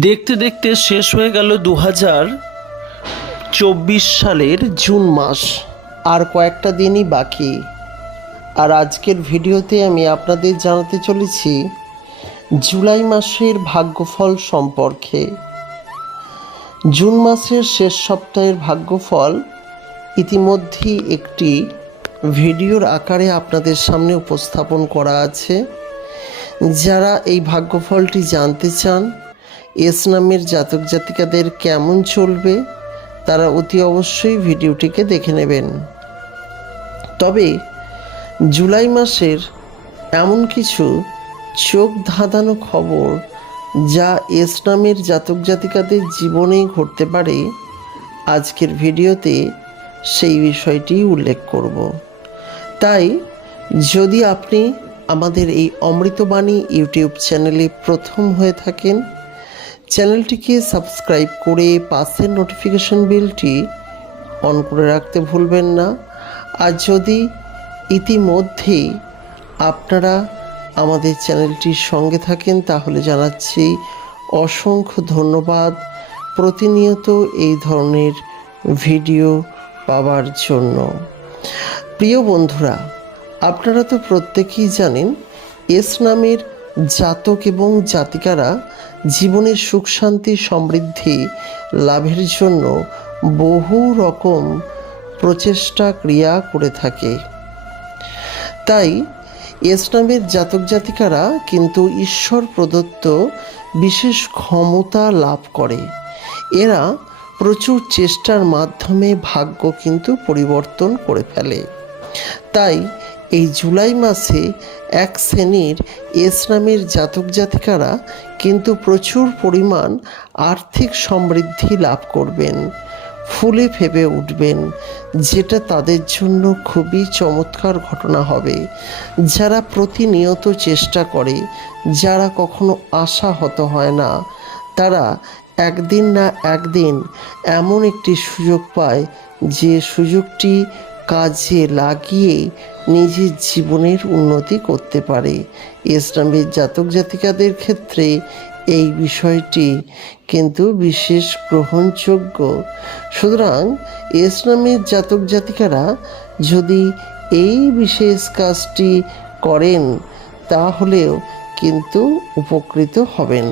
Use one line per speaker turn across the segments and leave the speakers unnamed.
দেখতে দেখতে শেষ হয়ে গেল দু হাজার চব্বিশ সালের জুন মাস। আর কয়েকটা দিনই বাকি। আর আজকের ভিডিওতে আমি আপনাদের জানাতে চলেছি জুলাই মাসের ভাগ্যফল সম্পর্কে। জুন মাসের শেষ সপ্তাহের ভাগ্যফল ইতিমধ্যেই একটি ভিডিওর আকারে আপনাদের সামনে উপস্থাপন করা আছে। যারা এই ভাগ্যফলটি জানতে চান এস নামের জাতক জাতিকাদের কেমন চলবে, তারা অতি অবশ্যই ভিডিওটিকে দেখে নেবেন। তবে জুলাই মাসের এমন কিছু চোখ ধাঁধানো খবর যা এস নামের জাতক জাতিকাদের জীবনেই ঘটতে পারে, আজকের ভিডিওতে সেই বিষয়টি উল্লেখ করব। তাই যদি আপনি আমাদের এই অমৃতবাণী ইউটিউব চ্যানেলে প্রথম হয়ে থাকেন চ্যানেলটিকে সাবস্ক্রাইব করে পাশের নোটিফিকেশন বিলটি অন করে রাখতে ভুলবেন না। আর যদি ইতিমধ্যেই আপনারা আমাদের চ্যানেলটির সঙ্গে থাকেন, তাহলে জানাচ্ছি অসংখ্য ধন্যবাদ। প্রতিনিয়ত এই ধরনের ভিডিও পাওয়ার জন্য। প্রিয় বন্ধুরা, আপনারা তো প্রত্যেকেই জানেন, এস নামের জাতক এবং জাতিকারা জীবনের সুখ, শান্তি, সমৃদ্ধি লাভের জন্য বহু রকম প্রচেষ্টা, ক্রিয়া করে থাকে। তাই এস নামের জাতক জাতিকারা কিন্তু ঈশ্বর প্রদত্ত বিশেষ ক্ষমতা লাভ করে। এরা প্রচুর চেষ্টার মাধ্যমে ভাগ্য কিন্তু পরিবর্তন করে ফেলে। তাই এই জুলাই মাসে এক শ্রেণির এস নামের জাতক জাতিকারা কিন্তু প্রচুর পরিমাণ আর্থিক সমৃদ্ধি লাভ করবেন, ফুলে ফেপে উঠবেন, যেটা তাদের জন্য খুবই চমৎকার ঘটনা হবে। যারা প্রতিনিয়ত চেষ্টা করে, যারা কখনো আশাহত হয় না, তারা একদিন না একদিন এমন একটি সুযোগ পায় যে সুযোগটি কাজে লাগিয়ে নিজের জীবনের উন্নতি করতে পারে। ইসলামের জাতক জাতিকাদের ক্ষেত্রে এই বিষয়টি কিন্তু বিশেষ গ্রহণযোগ্য। সুতরাং ইসলামের জাতক জাতিকারা যদি এই বিশেষ কাজটি করেন, তাহলেও কিন্তু উপকৃত হবেন।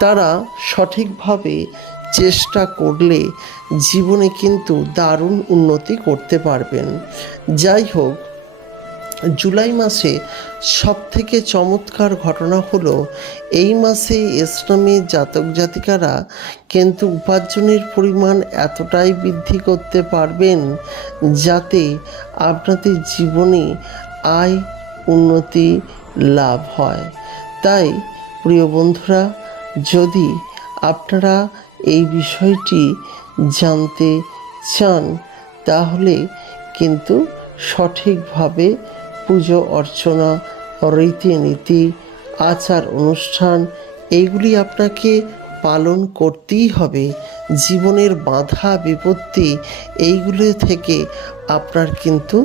তারা সঠিকভাবে চেষ্টা করলে জীবনে কিন্তু দারুণ উন্নতি করতে পারবেন। যাই হোক, জুলাই মাসে সব থেকে চমৎকার ঘটনা হলো, এই মাসে ইসলামী জাতক জাতিকারা কিন্তু উপার্জনের পরিমাণ এতটাই বৃদ্ধি করতে পারবেন যাতে আপনাদের জীবনে আয় উন্নতি লাভ হয়। তাই, প্রিয় বন্ধুরা, যদি আপনারা এই বিষয়টি জানতে চান, তাহলে কিন্তু সঠিকভাবে পুজো অর্চনা, রীতিনীতি, আচার অনুষ্ঠান এইগুলি আপনাকে পালন করতেই হবে। জীবনের বাধা, বিপত্তি, এইগুলি থেকে আপনার কিন্তু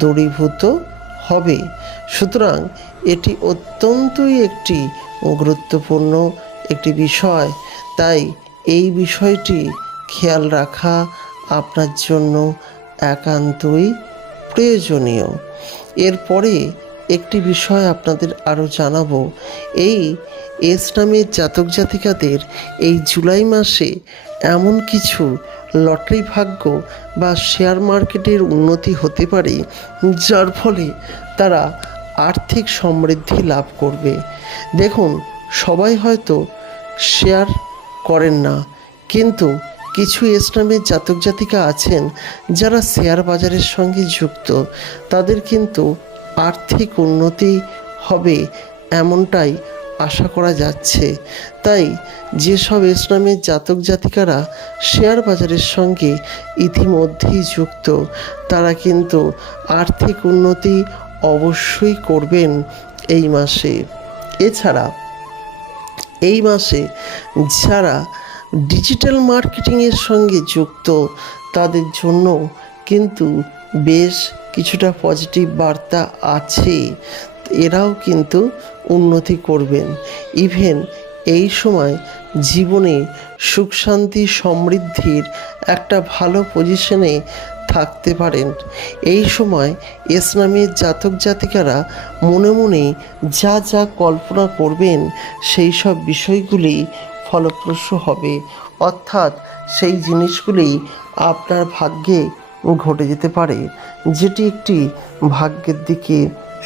দূরীভূত হবে। সুতরাং এটি অত্যন্তই একটি গুরুত্বপূর্ণ একটি বিষয়। তাই এই বিষয়টি খেয়াল রাখা আপনার জন্য একান্তই প্রয়োজনীয়। এরপরে একটি বিষয় আপনাদের আরও জানাব। এই এস নামের জাতক জাতিকাদের এই জুলাই মাসে এমন কিছু লটারি ভাগ্য বা শেয়ার মার্কেটের উন্নতি হতে পারে, যার ফলে তারা আর্থিক সমৃদ্ধি লাভ করবে। দেখুন, সবাই হয়তো শেয়ার করেন না। কিন্তু কিছু ইসলামের জাতক জাতিকা আছেন যারা শেয়ার বাজারের সঙ্গে যুক্ত। তাদের কিন্তু আর্থিক উন্নতি হবে এমনটাই আশা করা যাচ্ছে। তাই যেসব ইসলামের জাতক জাতিকারা শেয়ার বাজারের সঙ্গে ইতিমধ্যেই যুক্ত, তারা কিন্তু আর্থিক উন্নতি অবশ্যই করবেন এই মাসে। এছাড়া এই মাসে যারা ডিজিটাল মার্কেটিংয়ের সঙ্গে যুক্ত, তাদের জন্য কিন্তু বেশ কিছুটা পজিটিভ বার্তা আছে। এরাও কিন্তু উন্নতি করবেন। ইভেন এই সময় জীবনে সুখ শান্তি সমৃদ্ধির একটা ভালো পজিশনে থাকতে পারেন। এই সময় ইসলামের জাতক জাতিকারা মনে মনে যা যা কল্পনা করবেন, সেই সব বিষয়গুলি ফলপ্রসূ হবে। অর্থাৎ সেই জিনিসগুলি আপনার ভাগ্যে ঘটে যেতে পারে, যেটি একটি ভাগ্যের দিকে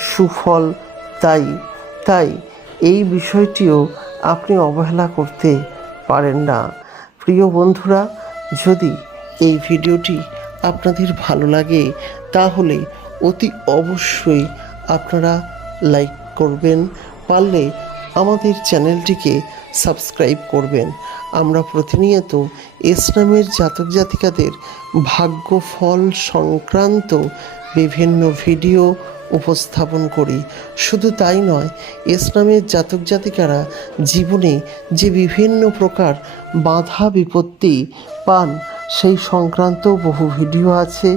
সুফল তাই তাই এই বিষয়টিও আপনি অবহেলা করতে পারেন না। প্রিয় বন্ধুরা, যদি এই ভিডিওটি আপনাদের ভালো লাগে, তাহলে অতি অবশ্যই আপনারা লাইক করবেন, পারলে আমাদের চ্যানেলটিকে সাবস্ক্রাইব করবেন। আমরা প্রতিনিয়ত ইসলামের জাতক জাতিকাদের ভাগ্য ফল সংক্রান্ত বিভিন্ন ভিডিও উপস্থাপন করি। শুধু তাই নয় ইসলামের জাতক জাতিকারা জীবনে যে বিভিন্ন প্রকার বাধা বিপত্তি পান সেই সংক্রান্ত বহু ভিডিও আছে,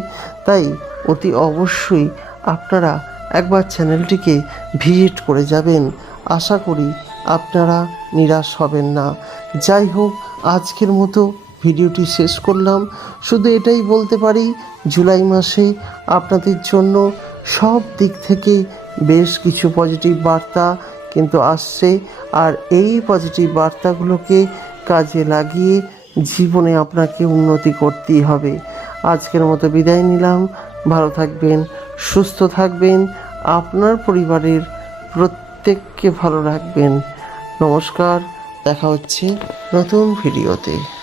তাই অতি অবশ্যই আপনারা একবার চ্যানেলটিকে ভিজিট করে যাবেন। আশা করি আপনারা নিরাশ হবেন না। যাই হোক, আজকের মতো ভিডিওটি শেষ করলাম। শুধু এটাই বলতে পারি, জুলাই মাসে আপনাদের জন্য সব দিক থেকে বেশ কিছু পজিটিভ বার্তা কিন্তু আসছে। আর এই পজিটিভ বার্তাগুলোকে কাজে লাগিয়ে জীবনে আপনাকে উন্নতি করতেই হবে। আজকের মতো বিদায় নিলাম। ভালো থাকবেন, সুস্থ থাকবেন, আপনার পরিবারের প্রত্যেককে ভালো রাখবেন। নমস্কার, দেখা হচ্ছে নতুন ভিডিওতে।